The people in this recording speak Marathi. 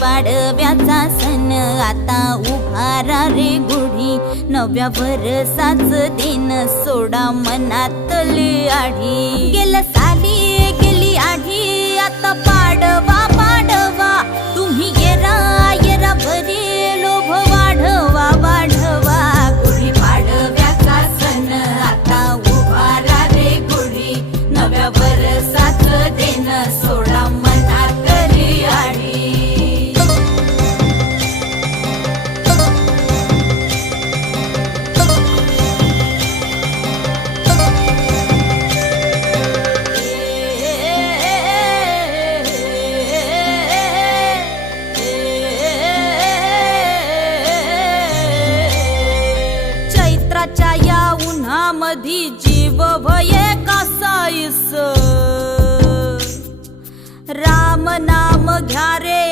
पाडव्याचा सण आता उभारा रे गुढी, नव्या वर्षाच दिन सोडा मनातली आढी। गेल्या साली गेली आढी, आता पाडवा पाडवा, तुम्ही येरा येरा भरी लोभ वाढवा वाढवा। गुढी पाडव्याचा सण आता उभारा रे गुढी, नव्या वर्षाच दिन सोडा मनातली आढी। चैत्राच्या या उन्हामधी जीव भये कासाईस, राम नाम घ्या रे।